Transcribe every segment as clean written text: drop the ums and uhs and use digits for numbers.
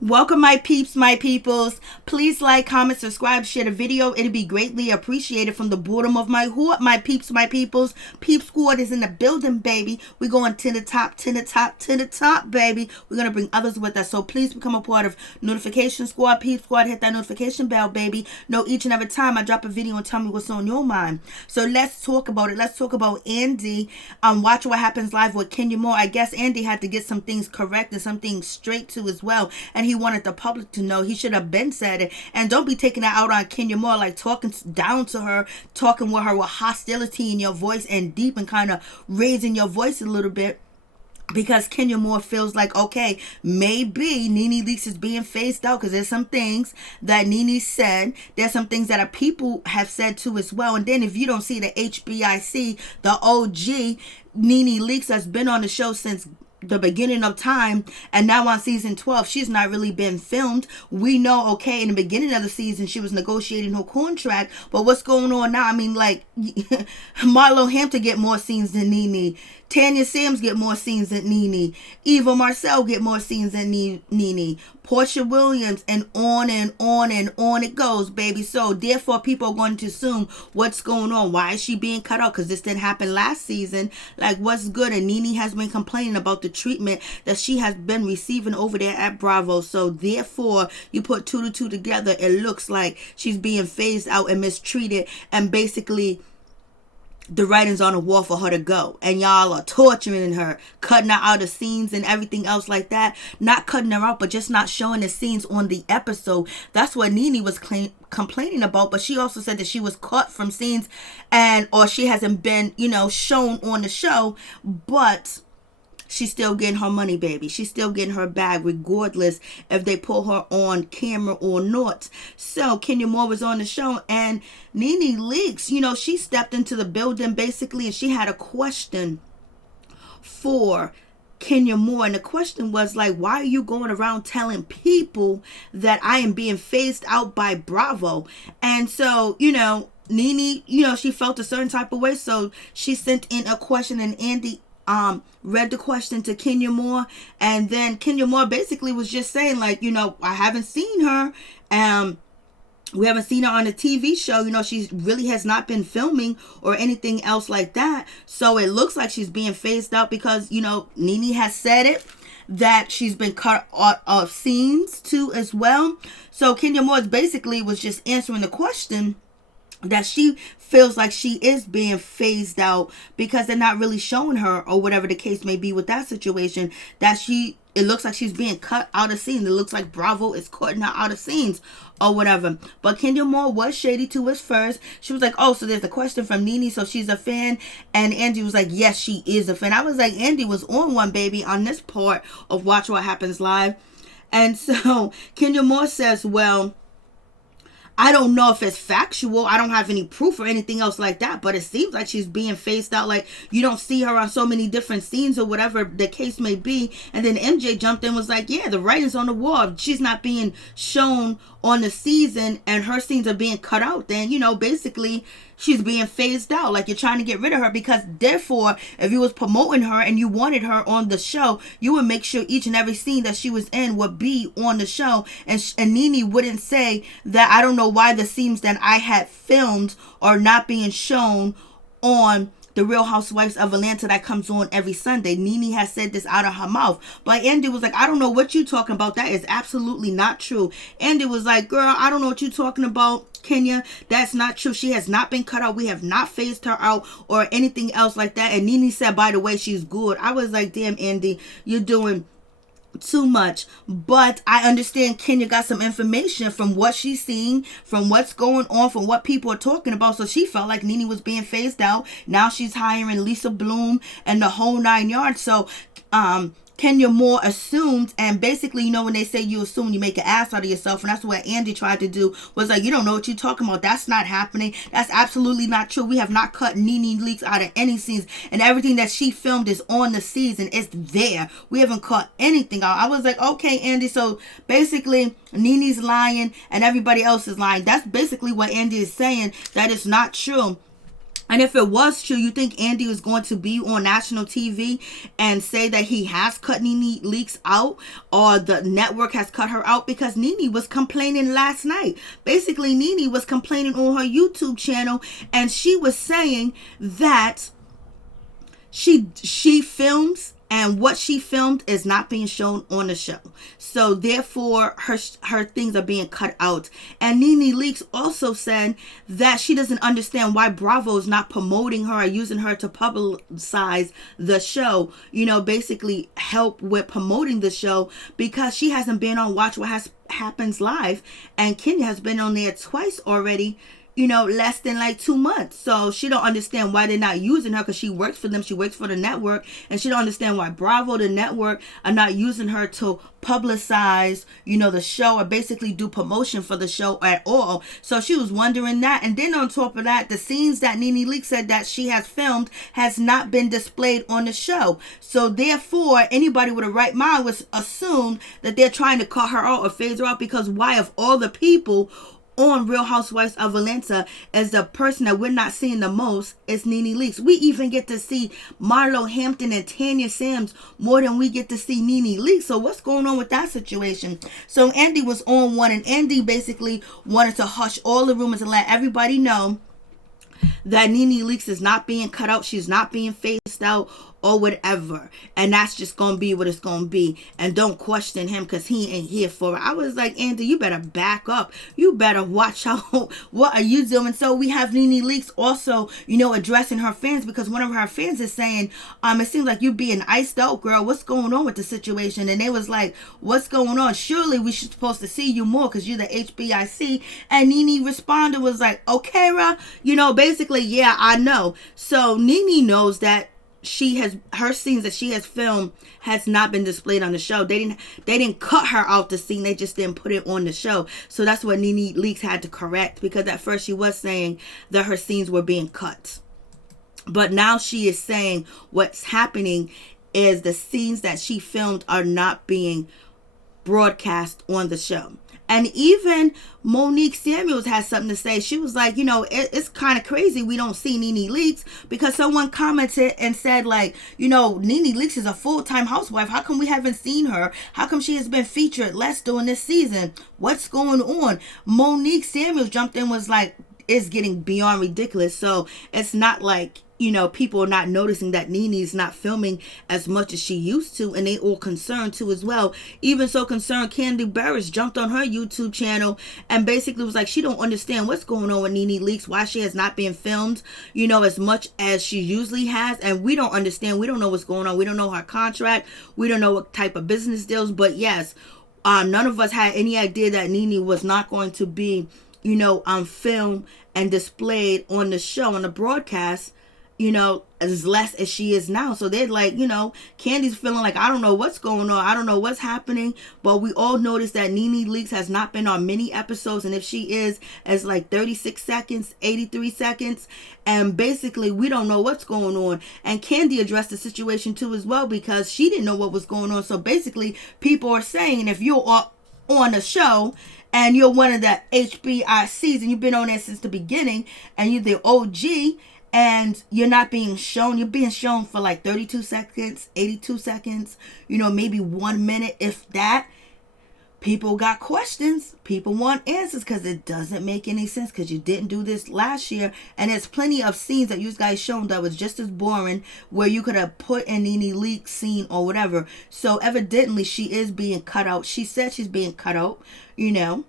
Welcome, my peeps, my peoples. Please like, comment, subscribe, share the video. It'd be greatly appreciated from the bottom of my heart, my peeps, my peoples. Peep Squad is in the building, baby. We're going to the top, to the top, to the top, baby. We're going to bring others with us. So please become a part of Notification Squad. Peep Squad, hit that notification bell, baby. Know each and every time I drop a video and tell me what's on your mind. So let's talk about it. Let's talk about Andy. Watch What Happens Live with Kenya Moore. I guess Andy had to get some things correct and some things straight to as well. And he wanted the public to know. He should have been said it. And don't be taking that out on Kenya Moore, like talking down to her, talking with her with hostility in your voice and deep and kind of raising your voice a little bit. Because Kenya Moore feels like, okay, maybe NeNe Leakes is being phased out because there's some things that NeNe said. There's some things that our people have said too as well. And then if you don't see the HBIC, the OG NeNe Leakes that's been on the show since the beginning of time, and now on season 12 she's not really been filmed. We know, okay, in the beginning of the season she was negotiating her contract, but what's going on now? I mean, like, Marlo Hampton get more scenes than NeNe. Tanya Sams get more scenes than NeNe. Eva Marcel get more scenes than NeNe. Portia Williams, and on and on and on it goes, baby. So therefore people are going to assume what's going on. Why is she being cut out? Because this didn't happen last season. Like, what's good? And NeNe has been complaining about the treatment that she has been receiving over there at Bravo. So therefore you put two to two together, it looks like she's being phased out and mistreated, and basically the writing's on the wall for her to go. And y'all are torturing her, cutting her out of scenes and everything else like that. Not cutting her out, but just not showing the scenes on the episode. That's what NeNe was complaining about. But she also said that she was cut from scenes, and or she hasn't been, shown on the show. But she's still getting her money, baby. She's still getting her bag, regardless if they pull her on camera or not. So Kenya Moore was on the show, and NeNe Leakes, she stepped into the building basically, and she had a question for Kenya Moore. And the question was like, why are you going around telling people that I am being phased out by Bravo? And so, NeNe, she felt a certain type of way. So she sent in a question, and Andy read the question to Kenya Moore, and then Kenya Moore basically was just saying, like, I haven't seen her. We haven't seen her on a TV show. She really has not been filming or anything else like that. So it looks like she's being phased out because, NeNe has said it, that she's been cut out of scenes too as well. So Kenya Moore basically was just answering the question that she feels like she is being phased out because they're not really showing her, or whatever the case may be with that situation, that it looks like she's being cut out of scenes. It looks like Bravo is cutting her out of scenes or whatever. But Kenya Moore was shady to us first. She was like, oh, so there's a question from NeNe, so she's a fan. And Andy was like, yes, she is a fan. I was like, Andy was on one, baby, on this part of Watch What Happens Live. And so Kenya Moore says, well, I don't know if it's factual. I don't have any proof or anything else like that, but it seems like she's being phased out. Like, you don't see her on so many different scenes or whatever the case may be. And then MJ jumped in and was like, yeah, the writing's on the wall. She's not being shown on the season and her scenes are being cut out. Then, basically she's being phased out. Like, you're trying to get rid of her, because therefore, if you was promoting her and you wanted her on the show, you would make sure each and every scene that she was in would be on the show. And NeNe wouldn't say that, I don't know why the scenes that I had filmed are not being shown on the Real Housewives of Atlanta that comes on every Sunday. NeNe has said this out of her mouth. But Andy was like, I don't know what you're talking about. That is absolutely not true. Andy was like, girl, I don't know what you're talking about, Kenya. That's not true. She has not been cut out. We have not phased her out or anything else like that. And NeNe said, by the way, she's good. I was like, damn, Andy, you're doing too much. But I understand Kenya got some information from what she's seeing, from what's going on, from what people are talking about. So she felt like NeNe was being phased out. Now she's hiring Lisa Bloom and the whole 9 yards. So Kenya Moore assumed, and basically, when they say you assume, you make an ass out of yourself, and that's what Andy tried to do, was like, you don't know what you're talking about. That's not happening. That's absolutely not true. We have not cut NeNe Leakes out of any scenes, and everything that she filmed is on the season. It's there. We haven't cut anything out. I was like, okay, Andy, so basically NeNe's lying and everybody else is lying. That's basically what Andy is saying, that it's not true. And if it was true, you think Andy was going to be on national TV and say that he has cut NeNe Leakes out, or the network has cut her out? Because NeNe was complaining last night. Basically, NeNe was complaining on her YouTube channel, and she was saying that she films, and what she filmed is not being shown on the show. So therefore, her things are being cut out. And NeNe Leakes also said that she doesn't understand why Bravo is not promoting her or using her to publicize the show. You know, basically help with promoting the show, because she hasn't been on Watch What Happens Live. And Kenya has been on there twice already, you know, less than like 2 months. So she don't understand why they're not using her, because she works for them. She works for the network. And she don't understand why Bravo, the network, are not using her to publicize, you know, the show, or basically do promotion for the show at all. So she was wondering that. And then on top of that, the scenes that NeNe Leakes said that she has filmed has not been displayed on the show. So therefore, anybody with a right mind would assume that they're trying to cut her out or phase her out, because why, of all the people on Real Housewives of Atlanta, as the person that we're not seeing the most is NeNe Leakes. We even get to see Marlo Hampton and Tanya Sams more than we get to see NeNe Leakes. So what's going on with that situation? So Andy was on one, and Andy basically wanted to hush all the rumors and let everybody know that NeNe Leakes is not being cut out. She's not being phased out or whatever. And that's just going to be what it's going to be. And don't question him, because he ain't here for it. I was like, Andy, you better back up. You better watch out. What are you doing? So we have NeNe Leakes also, you know, addressing her fans, because one of her fans is saying, it seems like you being iced out, girl. What's going on with the situation? And they was like, what's going on? Surely we should supposed to see you more, because you're the HBIC. And NeNe responded, was like, okay, you know, basically, yeah, I know. So NeNe knows that her scenes that she has filmed has not been displayed on the show. They didn't cut her out the scene. They just didn't put it on the show. So that's what NeNe Leakes had to correct, because at first she was saying that her scenes were being cut. But now she is saying what's happening is the scenes that she filmed are not being broadcast on the show. And even Monique Samuels has something to say. She was like, you know, it's kind of crazy we don't see NeNe Leakes, because someone commented and said, like, you know, NeNe Leakes is a full-time housewife. How come we haven't seen her? How come she has been featured less during this season? What's going on? Monique Samuels jumped in, was like, it's getting beyond ridiculous. So it's not like, you know, people are not noticing that NeNe's not filming as much as she used to, and they all concerned too as well. Even so concerned, Kandi Barris jumped on her YouTube channel and basically was like, she don't understand what's going on with NeNe Leakes, why she has not been filmed, you know, as much as she usually has. And we don't understand. We don't know what's going on. We don't know her contract. We don't know what type of business deals. But yes, none of us had any idea that NeNe was not going to be, you know, filmed and displayed on the show, on the broadcast, you know, as less as she is now. So they're like, you know, Kandi's feeling like, I don't know what's going on. I don't know what's happening. But we all noticed that NeNe Leakes has not been on many episodes. And if she is, as like 36 seconds, 83 seconds. And basically, we don't know what's going on. And Kandi addressed the situation too as well, because she didn't know what was going on. So basically, people are saying, if you're on a show and you're one of the HBICs and you've been on there since the beginning and you're the OG, and you're not being shown, you're being shown for like 32 seconds, 82 seconds, you know, maybe 1 minute, if that. People got questions. People want answers, because it doesn't make any sense, because you didn't do this last year. And there's plenty of scenes that you guys shown that was just as boring, where you could have put a NeNe Leakes scene or whatever. So evidently she is being cut out. She said she's being cut out, you know,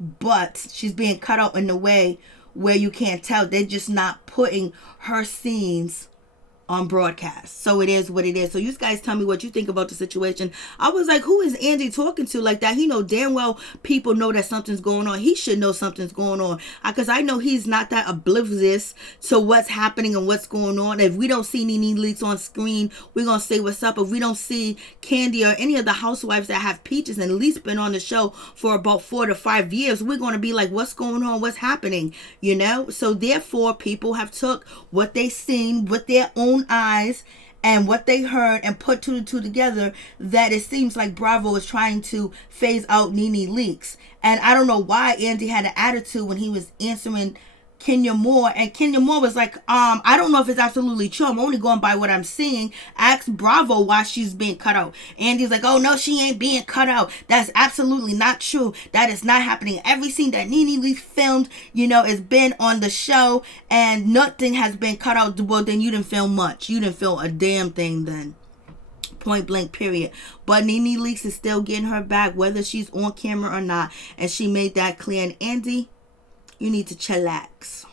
but she's being cut out in a way where you can't tell. They're just not putting her scenes on broadcast. So it is what it is. So you guys tell me what you think about the situation. I was like, who is Andy talking to like that? He know damn well people know that something's going on. He should know something's going on, because I know he's not that oblivious to what's happening and what's going on. If we don't see NeNe Leakes on screen, we're gonna say what's up. If we don't see Kandi or any of the housewives that have peaches and at least been on the show for about 4 to 5 years, we're gonna be like, what's going on? What's happening? You know. So therefore, people have took what they seen with their own eyes and what they heard and put two and two together, that it seems like Bravo is trying to phase out NeNe Leakes. And I don't know why Andy had an attitude when he was answering Kenya Moore, and Kenya Moore was like, I don't know if it's absolutely true. I'm only going by what I'm seeing. Ask Bravo why she's being cut out. Andy's like, oh no, she ain't being cut out. That's absolutely not true. That is not happening. Every scene that NeNe Leakes filmed, has been on the show, and nothing has been cut out. Well, then you didn't film much. You didn't film a damn thing then. Point blank, period. But NeNe Leakes is still getting her back, whether she's on camera or not, and she made that clear. And Andy, you need to chillax.